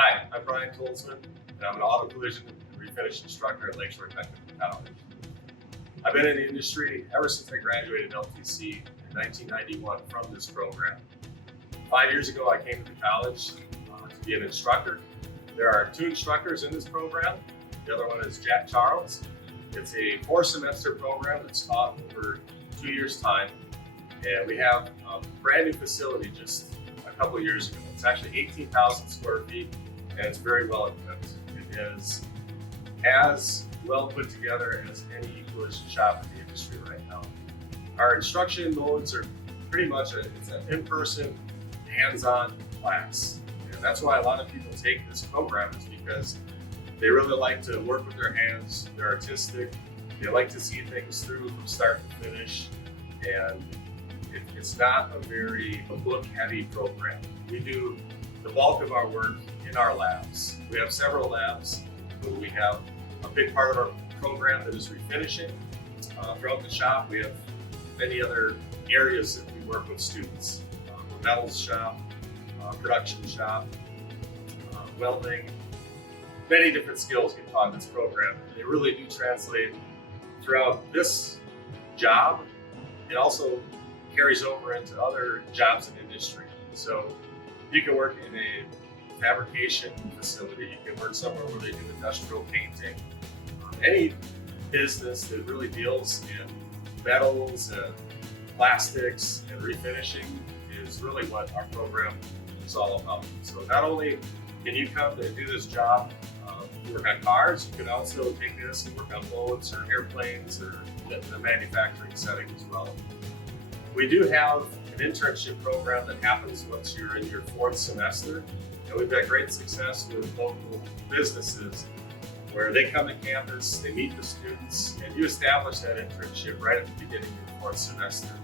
Hi, I'm Brian Toltzmann, and I'm an auto collision and refinish instructor at Lakeshore Technical College. I've been in the industry ever since I graduated LTC in 1991 from this program. 5 years ago, I came to college to be an instructor. There are 2 instructors in this program. The other one is Jack Charles. It's a 4-semester program that's taught over 2 years' time, and we have a brand new facility just a couple of years ago. It's actually 18,000 square feet, and it's very well equipped. It is as well put together as any collision shop in the industry right now. Our instruction modes are pretty much it's an in-person, hands-on class, and that's why a lot of people take this program, is because they really like to work with their hands. They're artistic. They like to see things through from start to finish, and it's not a very book-heavy program. We do the bulk of our work in our labs. We have several labs. We have a big part of our program that is refinishing. Throughout the shop, we have many other areas that we work with students. Metals shop, production shop, welding. Many different skills get taught in this program. They really do translate throughout this job. It also carries over into other jobs in industry. So you can work in a fabrication facility, you can work somewhere where they do industrial painting. Any business that really deals in metals and plastics and refinishing is really what our program is all about. So not only can you come and do this job, work on cars, you can also take this and work on boats or airplanes or in the manufacturing setting as well. We do have an internship program that happens once you're in your 4th semester, and we've had great success with local businesses where they come to campus, they meet the students, and you establish that internship right at the beginning of your 4th semester.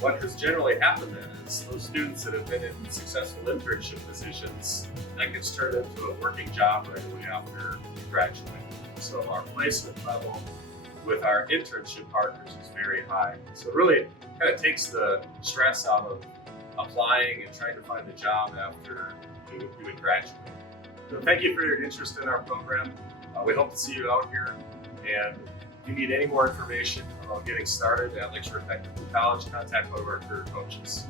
What has generally happened then is those students that have been in successful internship positions, that gets turned into a working job right away after you graduate. So our placement level with our internship partners is very high. So it really kind of takes the stress out of applying and trying to find a job after you would graduate. So thank you for your interest in our program. We hope to see you out here, and if you need any more information about getting started at Lakeshore Technical College, contact one of our career coaches.